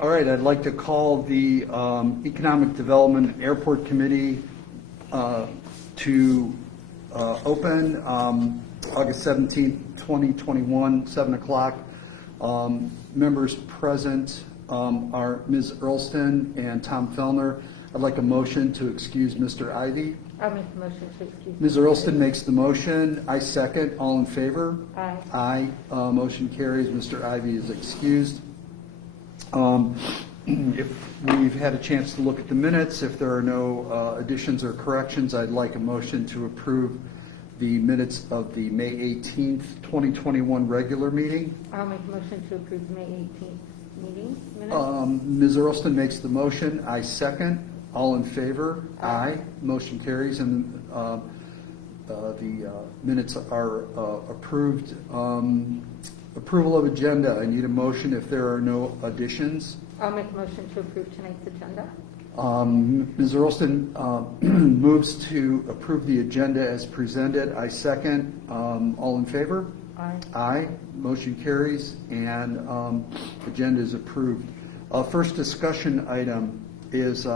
All right, I'd like to call the Economic Development Airport Committee to open August 17th, 2021, 7 o'clock. Members present are Ms. Earlston and Tom Fellner. I'd like a motion to excuse Mr. Ivy. I'll make the motion to excuse. Ms. Earlston makes the motion. I second. All in favor? Aye. Aye. Motion carries. Mr. Ivy is excused. If we've had a chance to look at the minutes, if there are no additions or corrections, I'd like a motion to approve the minutes of the May 18th, 2021 regular meeting. I'll make a motion to approve the May 18th meeting minutes. Ms. Earlston makes the motion. I second. All in favor? Aye. Motion carries, and the minutes are approved. Approval of agenda. I need a motion if there are no additions. I'll make a motion to approve tonight's agenda. Ms. Earlston moves to approve the agenda as presented. I second. All in favor? Aye. Aye. Motion carries, and agenda is approved. First discussion item is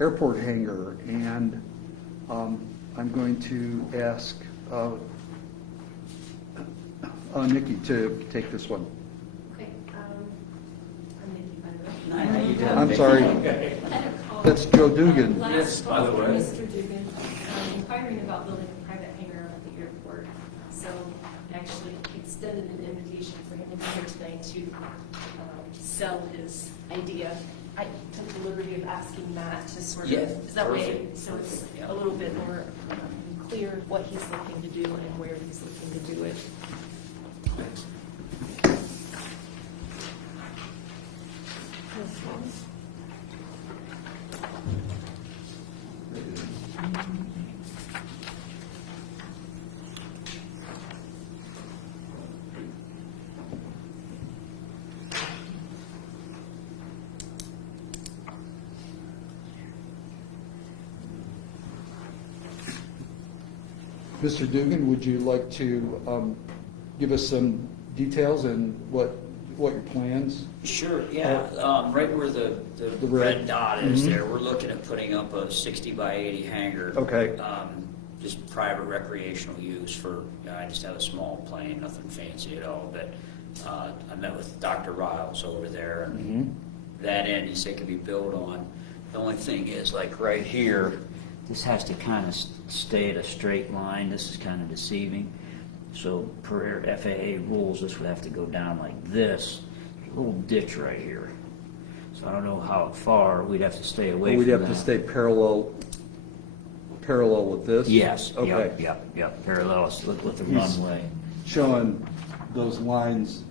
airport hangar, and I'm going to ask Nikki to take this one. Okay, I'm Nikki, by the way. How you doing? I'm sorry. I had a call That's Joe Dugan. Yes, by the way. Mr. Dugan, inquiring about building a private hangar at the airport. So actually extended an invitation for him to be here tonight to sell his idea. I took the liberty of asking Matt to sort of, Yeah, is that way, perfect. so it's a little bit more clear what he's looking to do and where he's looking to do it. Mr. Dugan, would you like to give us some details and what your plans? Sure, yeah. Right where the red- red dot is there, we're looking at putting up a 60 by 80 hangar. Okay. Just private recreational use for, I just have a small plane, nothing fancy at all, but I met with Dr. Riles over there, and that end he said could be built on. The only thing is, like right here, this has to kind of stay at a straight line. This is kind of deceiving. So per FAA rules, this would have to go down like this. There's a little ditch right here. So I don't know how far we'd have to stay away We'd from have that. to stay parallel with this? Yes. Okay. Yep. Parallel with the runway. Showing those lines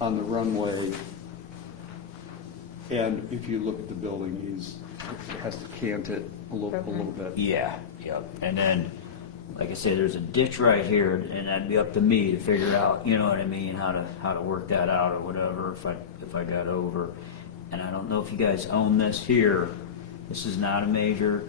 on the runway, and if you look at the building, he has to cant it a little bit. Yeah. Yep. And then, like I said, there's a ditch right here, and that'd be up to me to figure out, you know what I mean, how to work that out or whatever if I got over. And I don't know if you guys own this here. This is not a major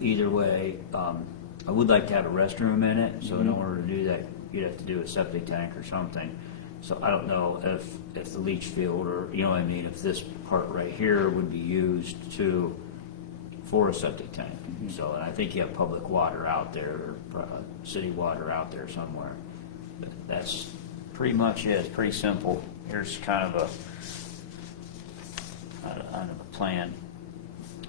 either way. I would like to have a restroom in it, so in order to do that, you'd have to do a septic tank or something. So I don't know if the leach field, or you know what I mean, if this part right here would be used for a septic tank. So, and I think you have public water out there, or city water out there somewhere. But that's pretty much it. It's pretty simple. Here's kind of a plan.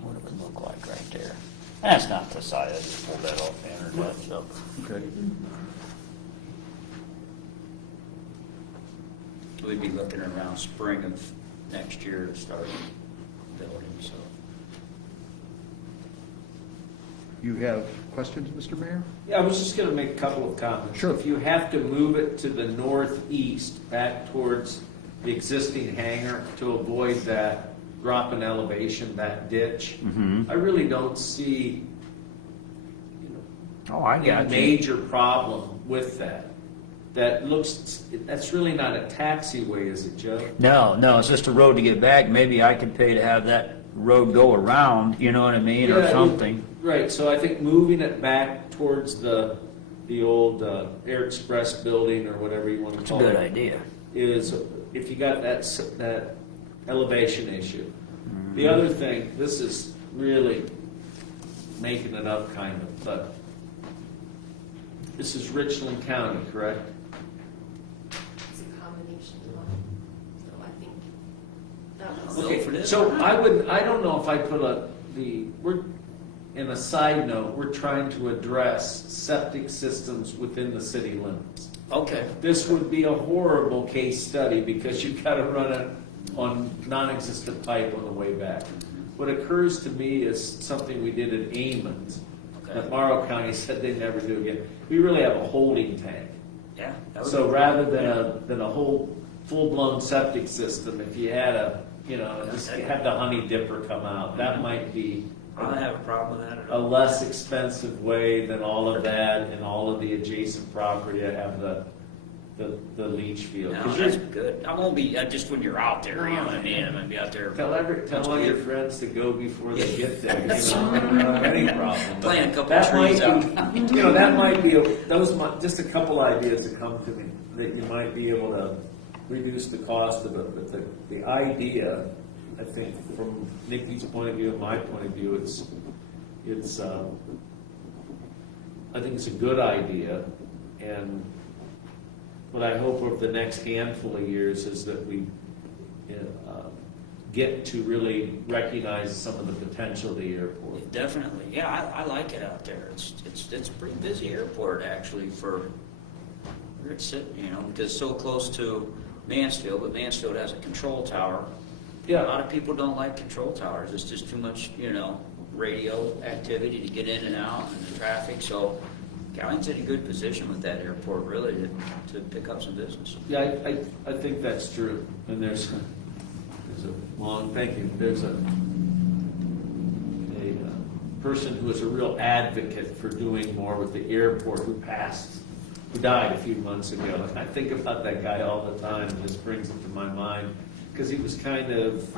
What it would look like right there. That's not the side. I just pulled that off the internet. So Okay. we'd be looking around spring of next year to start building. So. You have questions, Mr. Mayor? Yeah, I was just gonna make a couple of comments. Sure. If you have to move it to the northeast, back towards the existing hangar to avoid that drop in elevation, that ditch, I really don't see, Oh, I a major problem with that. That's really not a taxiway, is it, Joe? No, it's just a road to get back. Maybe I could pay to have that road go around, you know what I mean, or Yeah, something. Right, so I think moving it back towards the old Air Express building, or whatever you want to It's a call it. good idea. Is if you got that elevation issue. The other thing, this is really making it up kind of, but this is Richland County, correct? It's a combination of them. So I think that was. Okay, for this So one? I don't know if I put we're, in a side note, we're trying to address septic systems within the city limits. Okay. This would be a horrible case study because you've got to run it on non-existent pipe on the way back. What occurs to me is something we did at Amons, Okay. that Morrow County said they never do again. We really have a holding tank. Yeah. that would So be- rather than a whole full-blown septic system, if you had just have the honey dipper come out, that might be I don't have a problem with that at a all. less expensive way than all of that and all of the adjacent property to have the leach field. No, 'Cause that's you're- good. I won't be, just when you're out there, you know what I mean? I'm gonna be out there. Tell all your friends to go before they get there. You know, I don't have any problem. But Plant a couple that trees might be, that might be just a couple ideas that come to me that you might be able to reduce the cost of it. But the idea, I think, from Nikki's point of view and my point of view, it's I think it's a good idea, and what I hope over the next handful of years is that we get to really recognize some of the potential of the airport. Definitely, yeah, I like it out there. It's a pretty busy airport actually for where it's sitting, you know, because it's so close to Mansfield, but Mansfield has a control tower. Yeah. A lot of people don't like control towers. It's just too much, radio activity to get in and out and the traffic. So Calling's in a good position with that airport really to pick up some business. Yeah, I think that's true. And there's a long, thank you, there's a person who is a real advocate for doing more with the airport who died a few months ago. And I think about that guy all the time, and this brings it to my mind, because he was kind of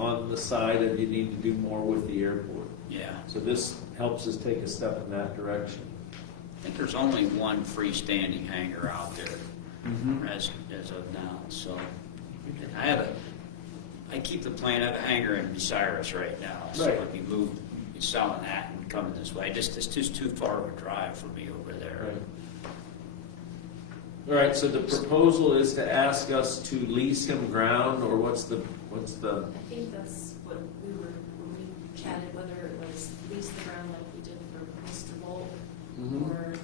on the side of you need to do more with the airport. Yeah. So this helps us take a step in that direction. I think there's only one freestanding hangar out there as of now. So I keep the plan. I have a hangar in Bucyrus right now. So Right. if you move, you're selling that and coming this way. It's just too far of a drive for me over there. Right. All right, so the proposal is to ask us to lease him ground, or what's the, I think that's what when we chatted, whether it was lease the ground like we did for Mr. Bolt, Mhm. or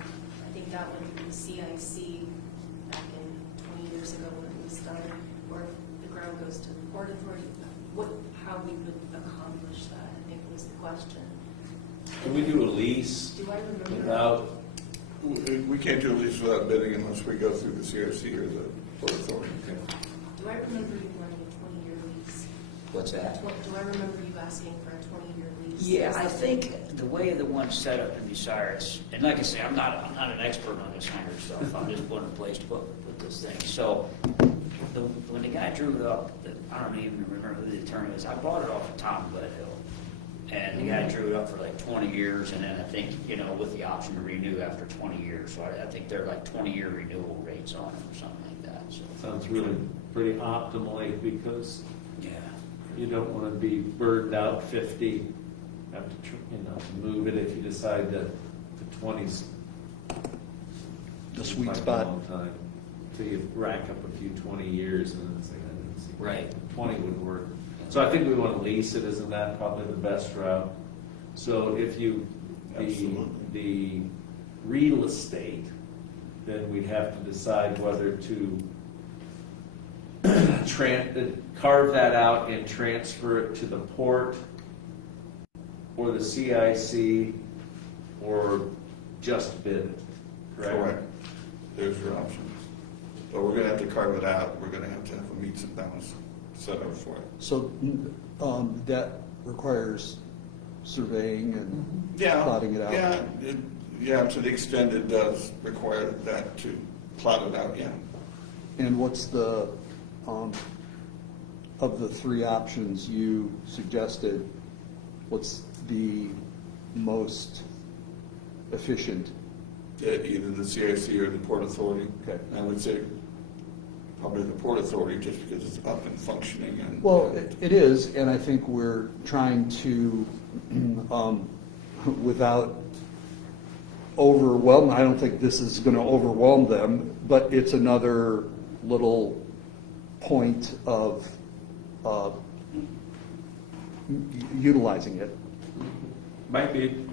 I think that one would be CIC back in 20 years ago when it was done, or if the ground goes to the Port Authority, how we would accomplish that, I think was the question. can we do a lease Do I remember? without, We can't do a lease without bidding unless we go through the CRC or the Port Authority. Do I remember you wanting a 20-year lease? What's that? Do I remember you asking for a 20-year lease? Yeah, Is I that- think the way the one's set up in Bucyrus, and like I say, I'm not an expert on this hangar stuff. I'm just putting a place to put this thing. So when the guy drew it up, I don't even remember who the attorney was. I bought it off of Tom Gledhill. And the guy drew it up for like 20 years, and then I think, with the option to renew after 20 years. So I think they're like 20-year renewal rates on it or something like that. So, sounds really pretty optimally, because yeah. you don't want to be burned out 50, have to, move it if you decide that the 20's The sweet like a spot. long time. So you rack up a few 20 years, and then it's like, I didn't see. Right. 20 would work. So I think we want to lease it, isn't that probably the best route? So if Absolutely. the real estate, then we'd have to decide whether to carve that out and transfer it to the port or the CIC, or just bid it, correct? Correct. There's your options. But we're gonna have to carve it out. We're gonna have a meets and bounds set up for it. So that requires surveying and plotting it out? Yeah, to the extent it does require that to plot it out, yeah. And what's the, of the three options you suggested, what's the most efficient? Either the CIC or the Port Authority. Okay. I would say probably the Port Authority, just because it's up and functioning and. Well, it is, and I think we're trying to, without overwhelm, I don't think this is going to overwhelm them, but it's another little point of utilizing it. Might be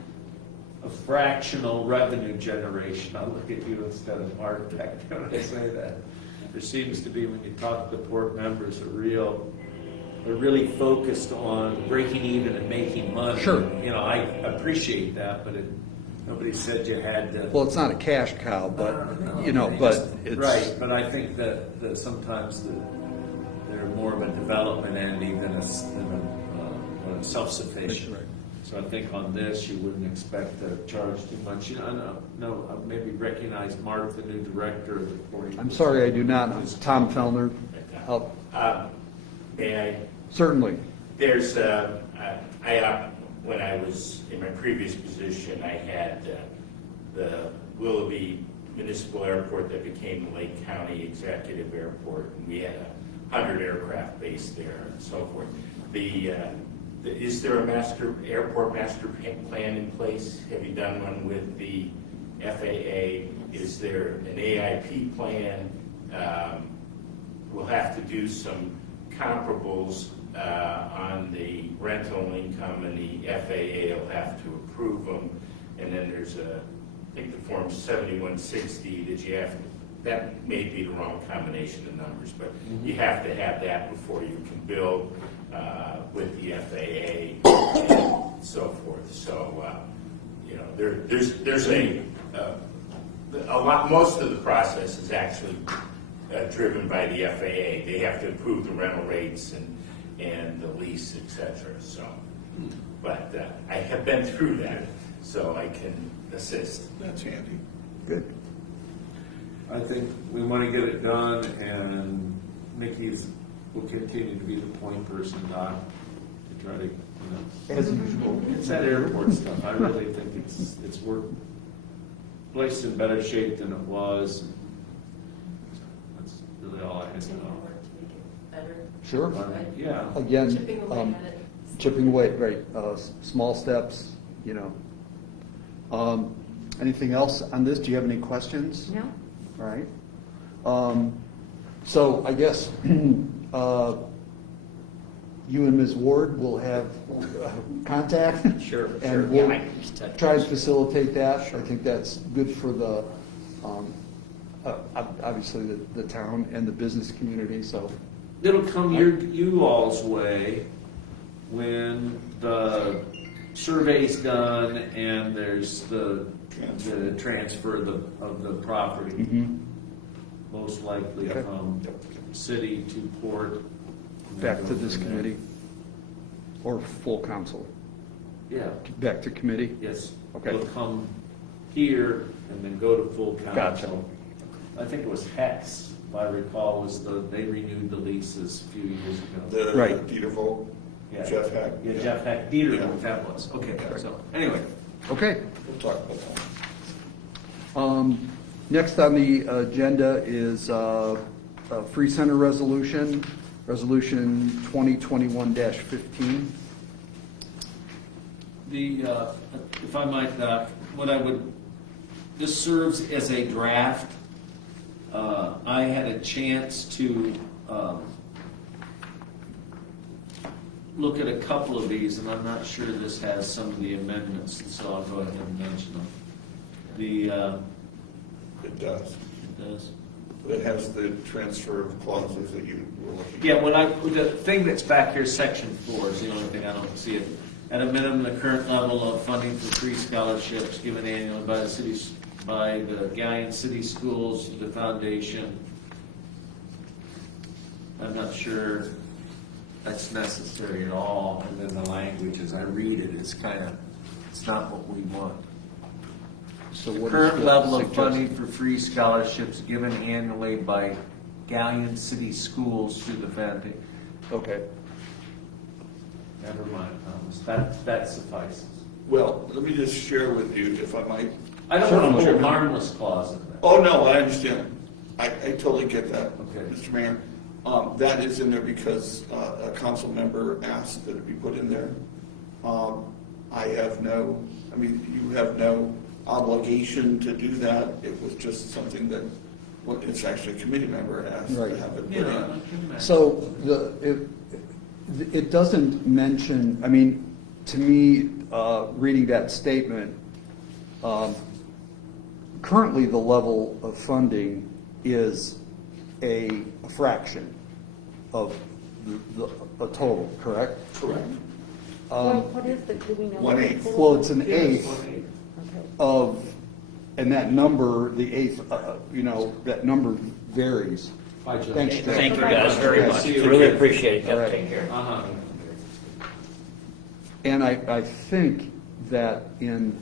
a fractional revenue generation. I'll look at you instead of Mark back when I say that. There seems to be, when you talk to the port members, they're really focused on breaking even and making money. Sure. You know, I appreciate that, but nobody said you had to. Well, it's not a cash cow, but, you know, but it's. Right, but I think that sometimes they're more of a development entity than a self-sufficient. Right. So I think on this, you wouldn't expect to charge too much. You know, maybe recognize Mark, the new director of the port. I'm sorry, I do not. Tom Fellner. Oh, May I? certainly. There's, when I was in my previous position, I had the Willoughby Municipal Airport that became the Lake County Executive Airport, and we had 100 aircraft based there and so forth. Is there a airport master plan in place? Have you done one with the FAA? Is there an AIP plan? We'll have to do some comparables on the rental income, and the FAA will have to approve them. And then there's I think the Form 7160 that you have to, that may be the wrong combination of numbers, but you have to have that before you can build with the FAA and so forth. So, you know, there's a lot, most of the process is actually driven by the FAA. They have to approve the rental rates and the lease, etc. So, but I have been through that, so I can assist. That's handy. Good. I think we want to get it done, and Mickey will continue to be the point person, Doc, to try to, you know. As usual. It's that airport stuff. I really think it's placed in better shape than it was. That's really all I had to Continue to know. work to make it better. Sure. Yeah. Again, Chipping away at it. chipping away, right, small steps, you know. Anything else on this? Do you have any questions? No? All right. So I guess you and Ms. Ward will have contact. Sure, And yeah, we'll I can just touch try to base. facilitate that. I think that's good for the, obviously, the town and the business community, so. It'll come you all's way when the survey's done and there's the transfer of the property. Mm-hmm. Most likely Okay. from city to port. and then Back go to this from there. committee, or full council, Yeah, back to committee? yes. Okay. It'll come here and then go to full council. Gotcha. I think it was Hex, if I recall, they renewed the leases a few years ago. The Right. Dieterville, Yeah. Jeff Heck. Yeah, Jeff Heck, Dieter, Yeah. that was, okay, Yeah. so, anyway. Okay. We'll talk about that. Next on the agenda is a Free Center resolution, Resolution 2021-15. If I might, this serves as a draft. I had a chance to look at a couple of these, and I'm not sure this has some of the amendments, so I'll go ahead and mention them. It does. It does. It has the transfer of clauses that you were looking at. Yeah, the thing that's back here, section 4, is the only thing I don't see it. At a minimum, the current level of funding for free scholarships given annually by the cities, by the Galleon City Schools, the foundation. I'm not sure that's necessary at all, and then the language, as I read it, is it's not what we want. So The what is current the level of suggestion? funding for free scholarships given annually by Galleon City Schools through the foundation. Okay. Never mind, Thomas, that suffices. Well, let me just share with you, if I might. I don't want to Certainly. put a harmless clause in there. Oh, no, I understand. I totally get that, Okay. Mr. Mayor. That is in there because a council member asked that it be put in there. You have no obligation to do that. It was just something that, well, it's actually a committee member asked Right. to have it put Yeah, I in. can imagine. So it doesn't mention, I mean, to me, reading that statement, currently the level of funding is a fraction of the total, correct? Correct. What is it, do we know? 1/8. Well, it's an Yeah, it's eighth 1/8. Okay. of, and that number, the eighth, that number varies. Bye, John. Thanks, Jeff. Thank you guys very Okay, much. see you Really again. appreciate it. All right. Take care. Uh-huh. And I think that in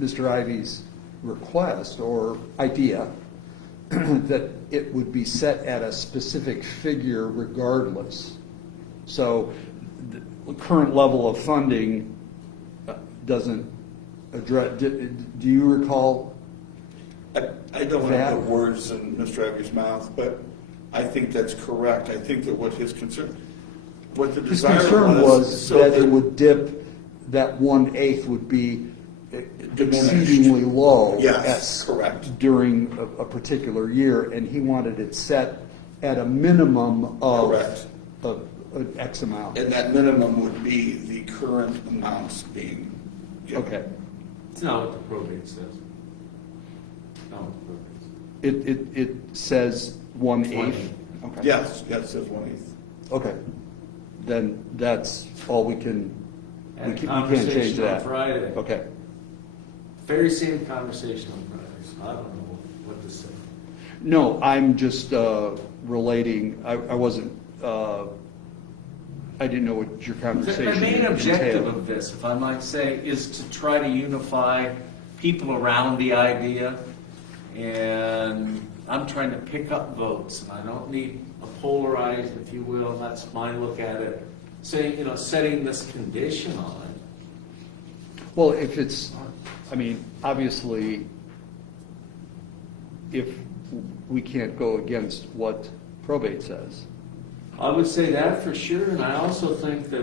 Mr. Ivy's request or idea, that it would be set at a specific figure regardless. So the current level of funding doesn't address, do you recall? I don't want to That- put words in Mr. Ivy's mouth, but I think that's correct. I think that what his concern, what the His desire concern was. was so that it would dip, that 1/8 would be Diminished. exceedingly low. Yes, correct. During a particular year, and he wanted it set at a minimum of. Correct. Of X amount. And that minimum would be the current amounts being given. Okay. It's not what the probate says. Not what the probate says. It says 1/8? Okay. Yes, it says 1/8. Okay. Then that's all we can, we Had a can't change conversation on that. Friday. Okay. Very same conversation on Friday, so I don't know what to say. No, I'm just relating, I wasn't, I didn't know what your conversation The main objective entailed. of this, if I might say, is to try to unify people around the idea. And I'm trying to pick up votes, and I don't need a polarized, if you will, that's my look at it, saying, setting this condition on it. Well, if it's, I mean, obviously, if we can't go against what probate says. I would say that for sure, and I also think that,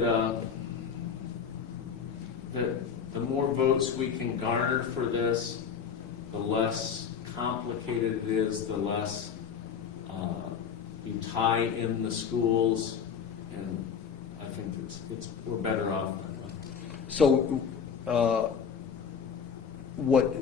that the more votes we can garner for this, the less complicated it is, the less you tie in the schools, and I think we're better off that way. So, what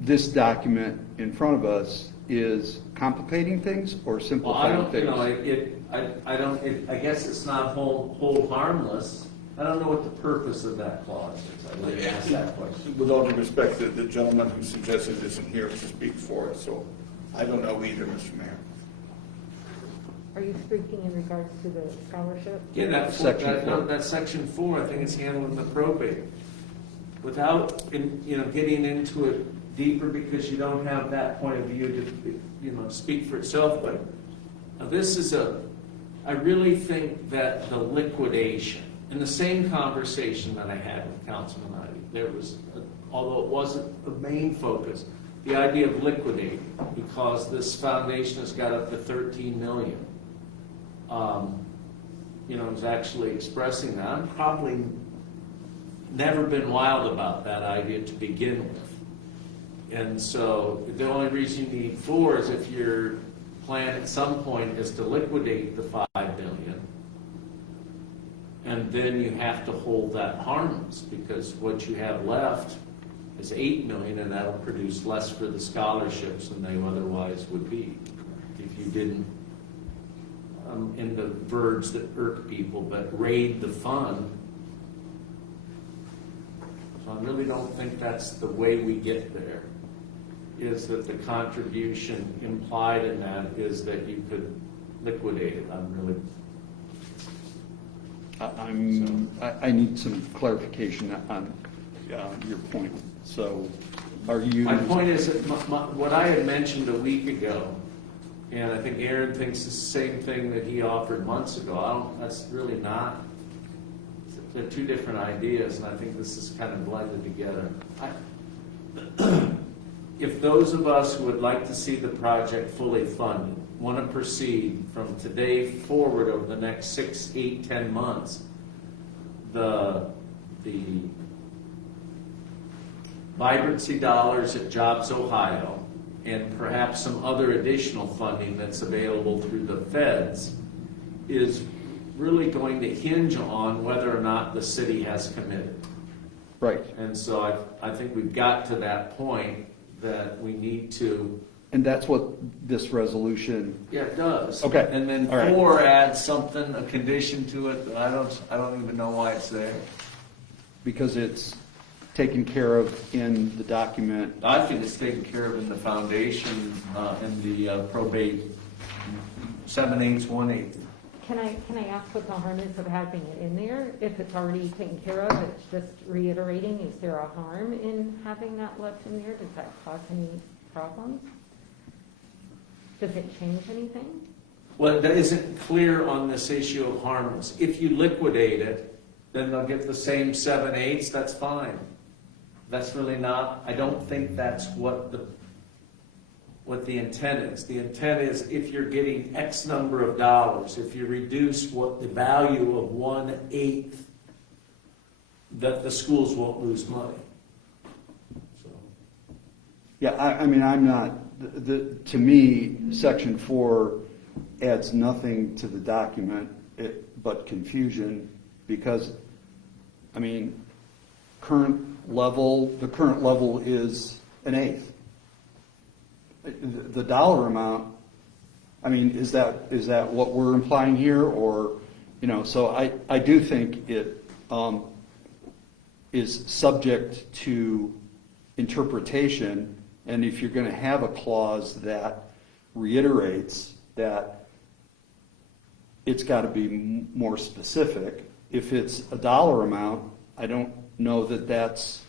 this document in front of us is complicating things or Well, I simplifying don't, things? I guess it's not hold harmless. I don't know what the purpose of that clause is. I didn't ask that question. With all due respect, the gentleman who suggested isn't here to speak for it, so I don't know either, Mr. Mayor. Are you speaking in regards to the scholarship? Yeah, Section four. that section 4, I think it's handling the probate. Without, getting into it deeper, because you don't have that point of view to, speak for itself, but this is I really think that the liquidation, in the same conversation that I had with Councilman Ivey, there was, although it wasn't the main focus, the idea of liquidating, because this foundation has got up to 13 million. Was actually expressing that. I'm probably never been wild about that idea to begin with. And so the only reason you need 4 is if your plan at some point is to liquidate the 5 billion. And then you have to hold that harmless, because what you have left is 8 million, and that'll produce less for the scholarships than they otherwise would be if you didn't, in the verbs that irk people, but raid the fund. So I really don't think that's the way we get there, is that the contribution implied in that is that you could liquidate it. I need some clarification on your point. So, are you? My point is that what I had mentioned a week ago, and I think Aaron thinks the same thing that he offered months ago. That's really not, they're two different ideas, and I think this is kind of blended together. if those of us who would like to see the project fully funded want to proceed from today forward over the next 6, 8, 10 months, the vibrancy dollars at Jobs Ohio and perhaps some other additional funding that's available through the feds is really going to hinge on whether or not the city has committed. Right. And so I think we've got to that point that we need to. And that's what this resolution, Yeah, it does. Okay. And then All right. 4 adds something, a condition to it that I don't even know why it's there. because it's taken care of in the document. I think it's taken care of in the foundation, in the probate 7/8, 1/8. Can I ask what the harm is of having it in there? If it's already taken care of, it's just reiterating, is there a harm in having that left in there? Does that cause any problems? Does it change anything? Well, that isn't clear on this issue of harmless. If you liquidate it, then they'll get the same 7/8, that's fine. That's really not, I don't think that's what the intent is. The intent is if you're getting X number of dollars, if you reduce what the value of 1/8, that the schools won't lose money. So, Yeah, I mean, I'm not, to me, section 4 adds nothing to the document, but confusion, because, I mean, the current level is 1/8. The dollar amount, I mean, is that what we're implying here, or, so I do think it is subject to interpretation, and if you're gonna have a clause that reiterates that, it's gotta be more specific. If it's a dollar amount, I don't know that that's,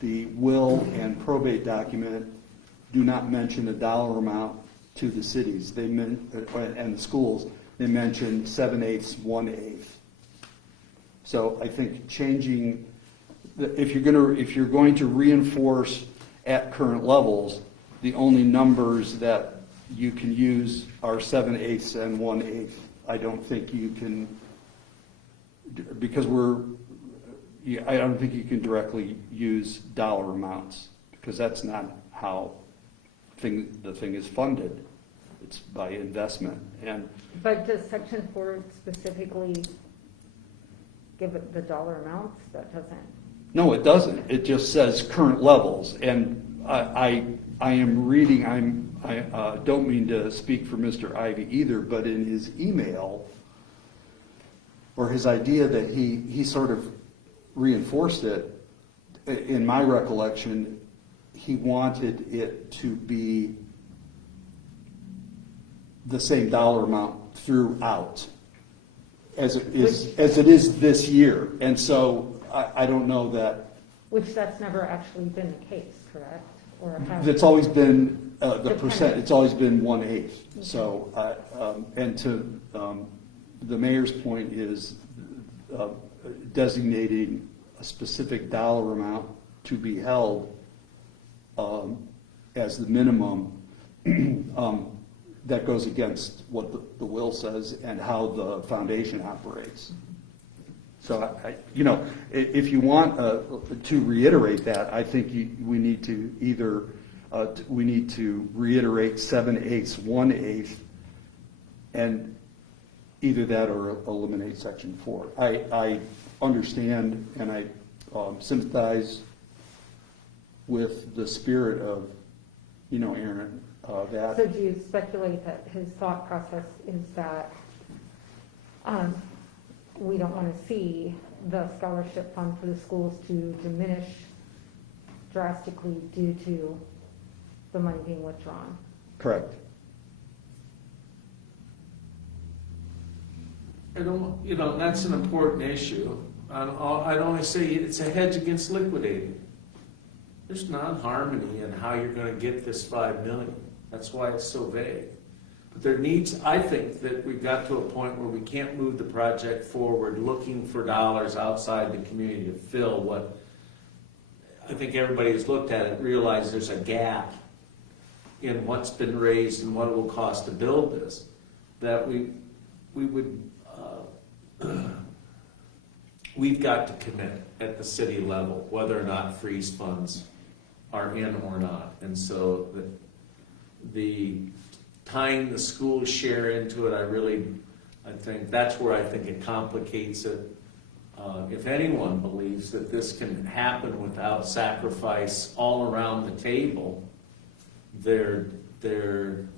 the will and probate document do not mention a dollar amount to the cities, and the schools. They mention 7/8, 1/8. So I think changing, if you're going to reinforce at current levels, the only numbers that you can use are 7/8 and 1/8. I don't think you can, because I don't think you can directly use dollar amounts, because that's not how the thing is funded. It's by investment. And But does section 4 specifically give it the dollar amounts? That doesn't. no, it doesn't. It just says current levels. And I am reading, I don't mean to speak for Mr. Ivy either, but in his email, or his idea that he sort of reinforced it, in my recollection, he wanted it to be the same dollar amount throughout as it is this year. And so I don't know that. Which that's never actually been the case, correct? Or has It's always been, the percent, it's always been 1/8. So, and to the mayor's point is designating a specific dollar amount to be held as the minimum, that goes against what the will says and how the foundation operates. So, if you want to reiterate that, I think we need to either, we need to reiterate 7/8, 1/8, and either that or eliminate section 4. I understand and I sympathize with the spirit of, Aaron, that. So do you speculate that his thought process is that we don't want to see the scholarship fund for the schools to diminish drastically due to the money being withdrawn? Correct. That's an important issue. I'd only say it's a hedge against liquidating. There's non-harmony in how you're going to get this $5 million. That's why it's so vague. But there needs, I think that we've got to a point where we can't move the project forward looking for dollars outside the community to fill what, I think everybody who's looked at it realized there's a gap in what's been raised and what it will cost to build this, that we would, we've got to commit at the city level, whether or not freeze funds are in or not. And so the tying the school share into it, I think that's where I think it complicates it. If anyone believes that this can happen without sacrifice all around the table, they're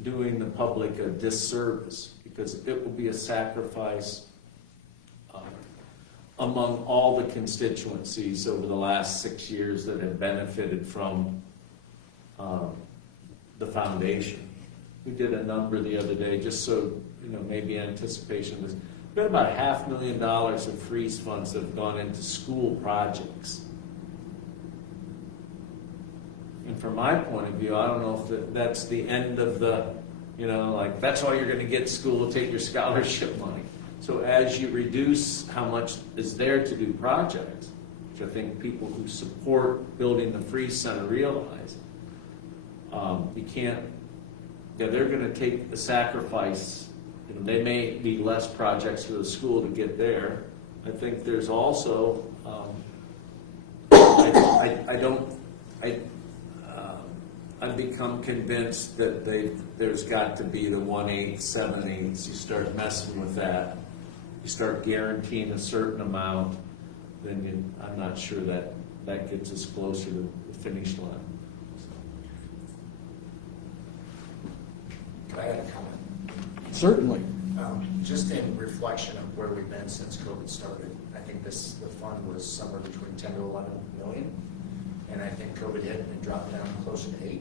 doing the public a disservice, because it will be a sacrifice among all the constituencies over the last 6 years that have benefited from the foundation. We did a number the other day, just so, maybe anticipation of this. We've got about $500,000 of freeze funds that have gone into school projects. And from my point of view, I don't know if that's the end of the, that's all you're gonna get school, take your scholarship money. So as you reduce how much is there to do projects, which I think people who support building the freeze center realize, you can't, they're gonna take the sacrifice. They may be less projects for the school to get there. I think there's also, I've become convinced that there's got to be the 1/8, 7/8. You start messing with that, you start guaranteeing a certain amount, then I'm not sure that gets us closer to the finish line. Can I add a comment? Certainly. Just in reflection of where we've been since COVID started, I think the fund was somewhere between 10 to 11 million. And I think COVID hit and it dropped down closer to 8.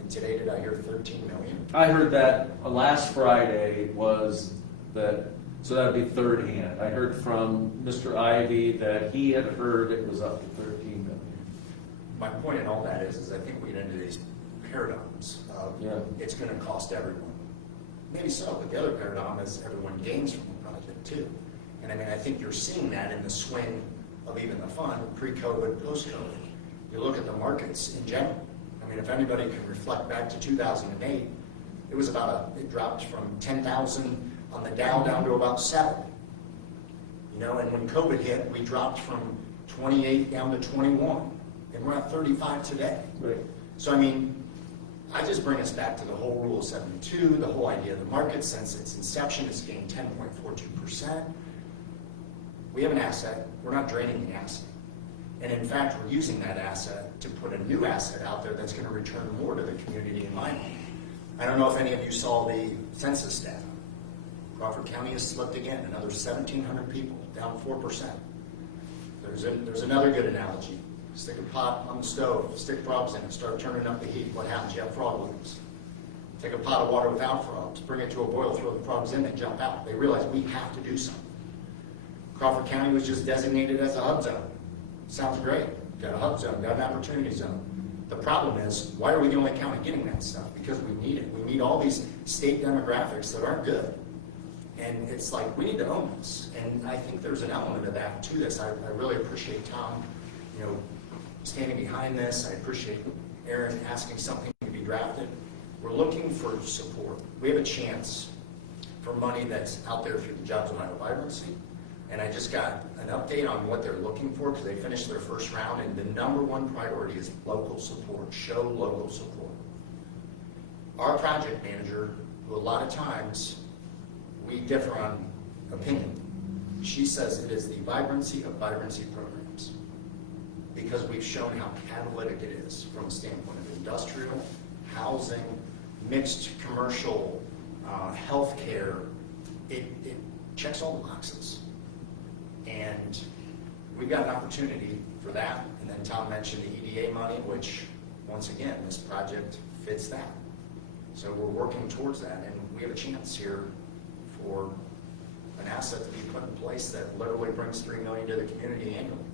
And today, did I hear 13 million? I heard that last Friday was that, so that would be third hand. I heard from Mr. Ivy that he had heard it was up to 13 million. My point in all that is I think we get into these paradigms of it's going to cost everyone. Maybe so, but the other paradigm is everyone gains from the project too. And I think you're seeing that in the swing of even the fund, pre-COVID, post-COVID. You look at the markets in general. If anybody can reflect back to 2008, it was it dropped from 10,000 on the Dow down to about 7. And when COVID hit, we dropped from 28 down to 21, and we're at 35 today. Right. So I just bring us back to the whole rule of 72, the whole idea of the market since its inception has gained 10.42%. We have an asset, we're not draining the asset. And in fact, we're using that asset to put a new asset out there that's going to return more to the community in my mind. I don't know if any of you saw the census data. Crawford County has slipped again, another 1,700 people, down 4%. There's another good analogy. Stick a pot on the stove, stick frogs in it, start turning up the heat. What happens? You have frog legs. Take a pot of water without frogs, bring it to a boil, throw the frogs in, they jump out. They realize we have to do something. Crawford County was just designated as a hub zone. Sounds great. Got a hub zone, got an opportunity zone. The problem is, why are we the only county getting that stuff? Because we need it. We need all these state demographics that aren't good. And it's like, we need to own this. And I think there's an element of that to this. I really appreciate Tom, standing behind this. I appreciate Aaron asking something to be drafted. We're looking for support. We have a chance for money that's out there through the Jobs Ohio Vibrancy. And I just got an update on what they're looking for because they finished their first round, and the number one priority is local support. Show local support. Our project manager, who a lot of times we differ on opinion, she says it is the vibrancy of vibrancy programs because we've shown how catalytic it is from a standpoint of industrial, housing, mixed commercial, healthcare. It checks all the boxes. And we've got an opportunity for that. And then Tom mentioned the EDA money, which, once again, this project fits that. So we're working towards that. And we have a chance here for an asset to be put in place that literally brings $3 million to the community annually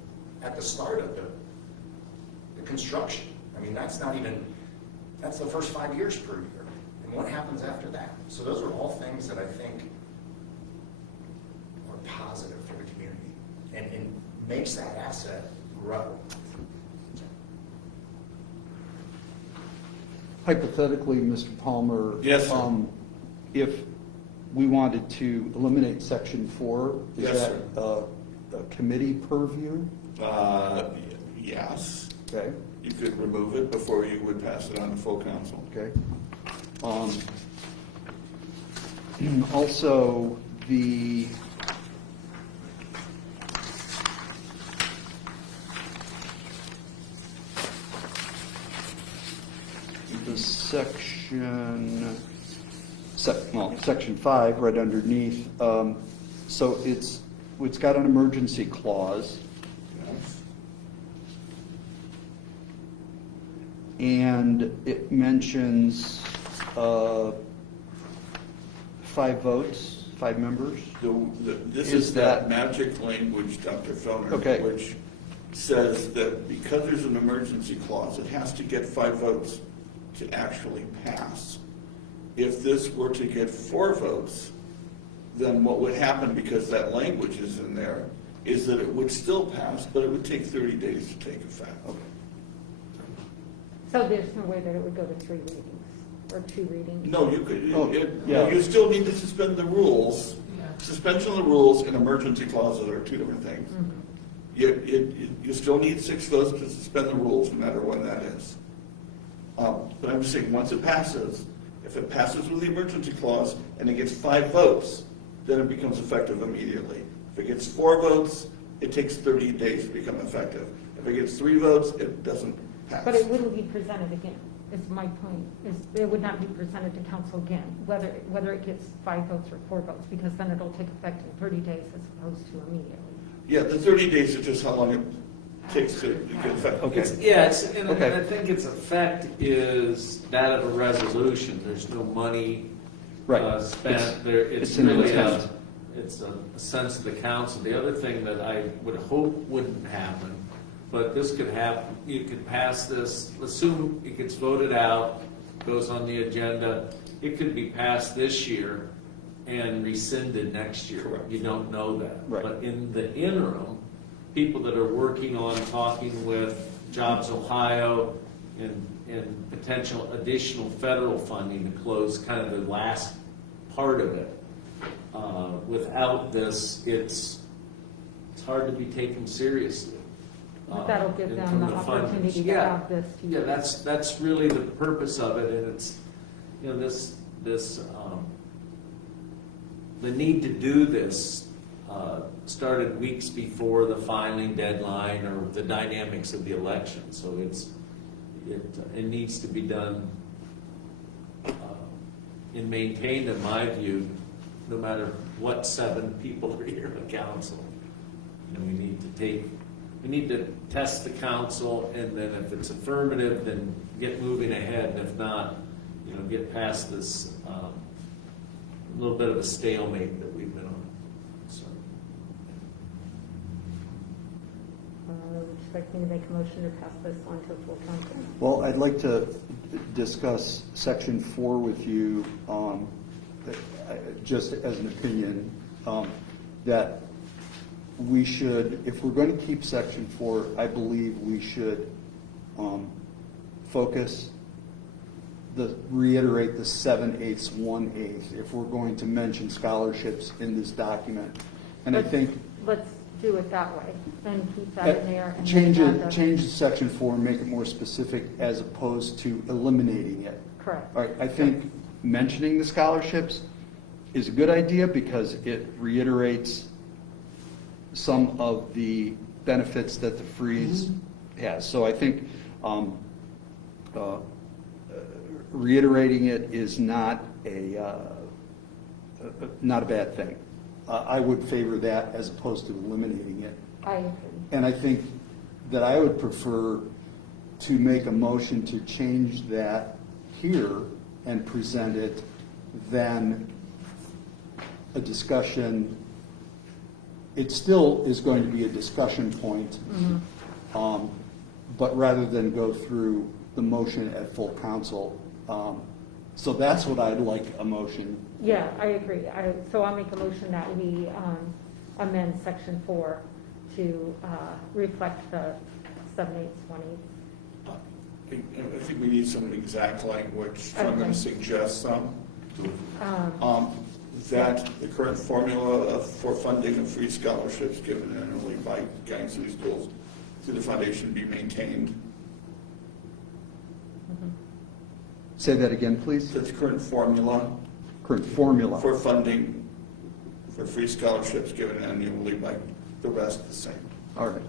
at the start of the construction. That's the first 5 years per year. And what happens after that? So those are all things that I think are positive for the community and makes that asset grow. hypothetically, Mr. Palmer. Yes, sir. If we wanted to eliminate section 4, is Yes, that a committee purview? Yes, Okay, you could remove it before you would pass it on to full council. okay. Also, the section, section 5, right underneath, so it's got an emergency clause, Yes. and it mentions 5 votes, 5 members. This Is is that that- magic language, Dr. Fellner, Okay. which says that because there's an emergency clause, it has to get 5 votes to actually pass. If this were to get 4 votes, then what would happen, because that language is in there, is that it would still pass, but it would take 30 days to take effect. So there's no way that it would go to 3 readings or 2 readings? No, you could, Oh, yeah. you still need to suspend the rules. Suspension of the rules and emergency clauses are 2 different things. You still need 6 votes to suspend the rules, no matter when that is. But I'm just saying, once it passes, if it passes with the emergency clause and it gets 5 votes, then it becomes effective immediately. If it gets 4 votes, it takes 30 days to become effective. If it gets 3 votes, it doesn't pass. But it wouldn't be presented again, is my point, is it would not be presented to council again, whether it gets 5 votes or 4 votes, because then it'll take effect in 30 days as opposed to immediately. Yeah, the 30 days is just how long it takes to get effective. Okay. And Okay. I think its effect is that of a resolution. There's no money Right. spent there. It's an really intent. it's a sense of the council. The other thing that I would hope wouldn't happen, but this could happen, you could pass this, assume it gets voted out, goes on the agenda, it could be passed this year and rescinded next year. Correct. You don't know that. Right. But in the interim, people that are working on talking with Jobs Ohio and potential additional federal funding to close kind of the last part of it. Without this, it's hard to be taken seriously. But that'll give and them from the funders. opportunity to Yeah. have this to Yeah, use. that's really the purpose of it, and it's, the need to do this started weeks before the filing deadline or the dynamics of the election, so it needs to be done and maintained, in my view, no matter what 7 people are here on council. We need to test the council, and then if it's affirmative, then get moving ahead, and if not, get past this little bit of a stalemate that we've been on. So, Would you like me to make a motion to pass this on to full council? Well, I'd like to discuss section 4 with you, just as an opinion, that we should, if we're going to keep section 4, I believe we should reiterate the 7/8, 1/8, if we're going to mention scholarships in this document. And I think Let's do it that way, and keep that in there. And change then it, add the- change section 4 and make it more specific as opposed to eliminating it. Correct. All right, I think mentioning the scholarships is a good idea because it reiterates some of the benefits that the freeze has. So I think reiterating it is not a bad thing. I would favor that as opposed to eliminating it. I agree. And I think that I would prefer to make a motion to change that here and present it than a discussion. It still is going to be a discussion point, but rather than go through the motion at full council. So that's what I'd like a motion. Yeah, I agree. So I'll make a motion that we amend section 4 to reflect the 7/8, 1/8. I think we need some exact language, so I'm Okay. gonna suggest some. Um, That the current formula for funding of free scholarships given annually by Guiding City Schools through the foundation be maintained. Say that again, please. That the current formula Current formula. for funding for free scholarships given annually by the rest the same. All right.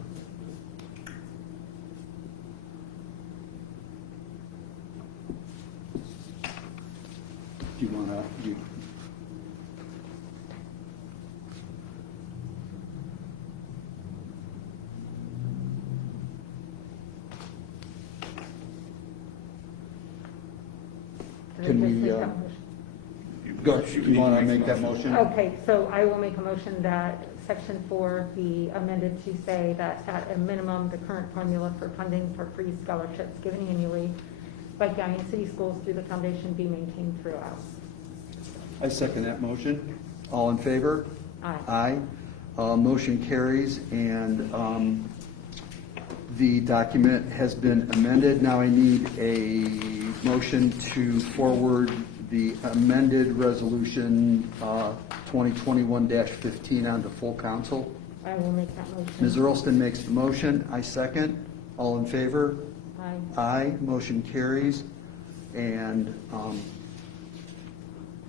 Do you want to, did I Can just we, make uh, that motion? go, You you want to need make that motion? Okay, so I will make a motion that section 4 be amended to say that at a minimum, the current formula for funding for free scholarships given annually by Guiding City Schools through the foundation be maintained throughout. I second that motion. All in favor? Aye. Aye. Motion carries, and the document has been amended. Now I need a motion to forward the amended resolution 2021-15 onto full council. I will make that motion. Ms. Earlston makes the motion. I second. All in favor? Aye. Aye. Motion carries, and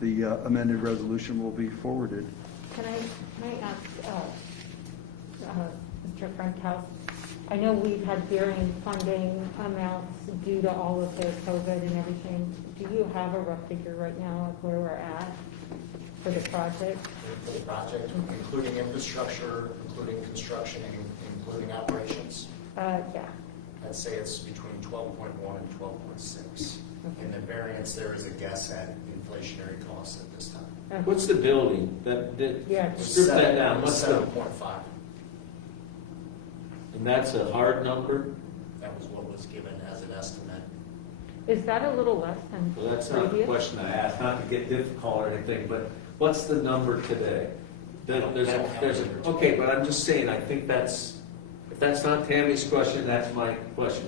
the amended resolution will be forwarded. Can I ask, Mr. Frankhouse, I know we've had varying funding amounts due to all of the COVID and everything. Do you have a rough figure right now of where we're at for the project? For the project, including infrastructure, including construction, and including operations, Yeah. I'd say it's between 12.1 and 12.6. And the variance there is a guess at inflationary costs at this time. What's the building? Yeah. Strip that down, what's the, 7.5. and that's a hard number? That was what was given as an estimate. Is that a little less than Well, that's not the previous? question I asked, not to get difficult or anything, but what's the number today? Okay, but I'm just saying, I think that's, if that's not Tammy's question, that's my question.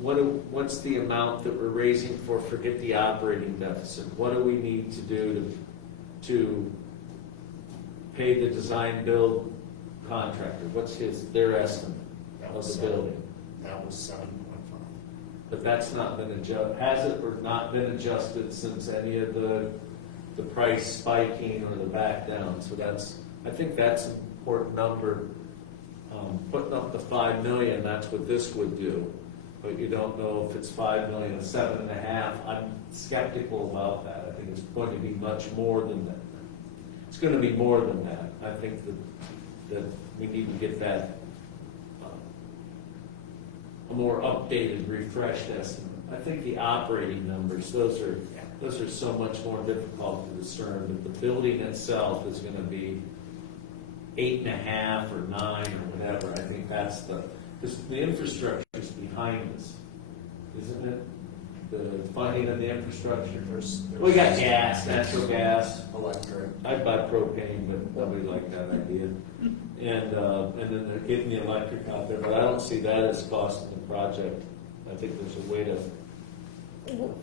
What's the amount that we're raising for, forget the operating deficit? What do we need to do to pay the design build contractor? What's their estimate of the building? That was 7.5. But that's not been adjusted, has it or not been adjusted since any of the price spiking or the back down? So I think that's an important number. Putting up the 5 million, that's what this would do. But you don't know if it's 5 million or 7.5. I'm skeptical about that. I think it's going to be much more than that. It's going to be more than that. I think that we need to get that a more updated, refreshed estimate. I think the operating numbers, those are so much more difficult to discern, but the building itself is going to be 8.5 or 9 or whatever. I think that's because the infrastructure is behind us, isn't it? The funding of the infrastructure. We got gas, natural gas. Electric. I'd buy propane, but nobody liked that idea. And then they're getting the electric out there, but I don't see that as costing the project. I think there's a way to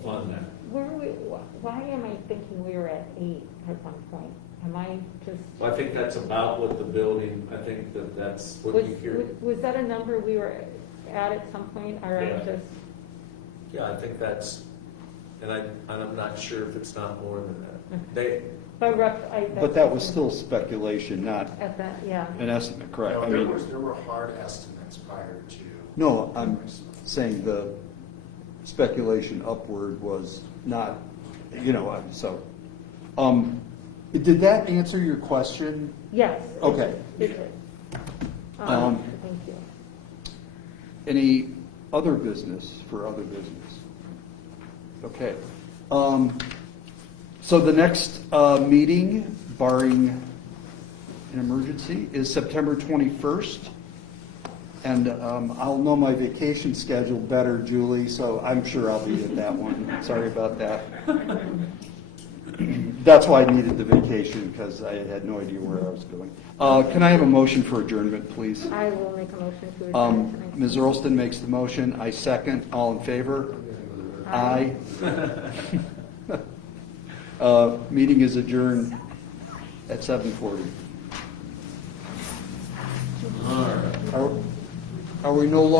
fund that. Why am I thinking we were at 8 at one point? Am I just? I think that's about what the building, I think that's what you hear. Was that a number we were at some point, or Yeah. just? Yeah, I think that's, and I'm not sure if it's not more than that. But rough, But that was still speculation, not At that, yeah. an estimate, correct? No, I there mean, were hard estimates prior to. no, I'm saying the speculation upward was not, so. Did that answer your question? Yes. Okay. It did. Um, Thank you. Any other business for other business? Okay. So the next meeting, barring an emergency, is September 21st. And I'll know my vacation schedule better, Julie, so I'm sure I'll be at that one. Sorry about that. That's why I needed the vacation, because I had no idea where I was going. Can I have a motion for adjournment, please? I will make a motion to adjourn tonight. Ms. Earlston makes the motion, I second, all in favor? Aye. Meeting is adjourned at 7:40. Are we no longer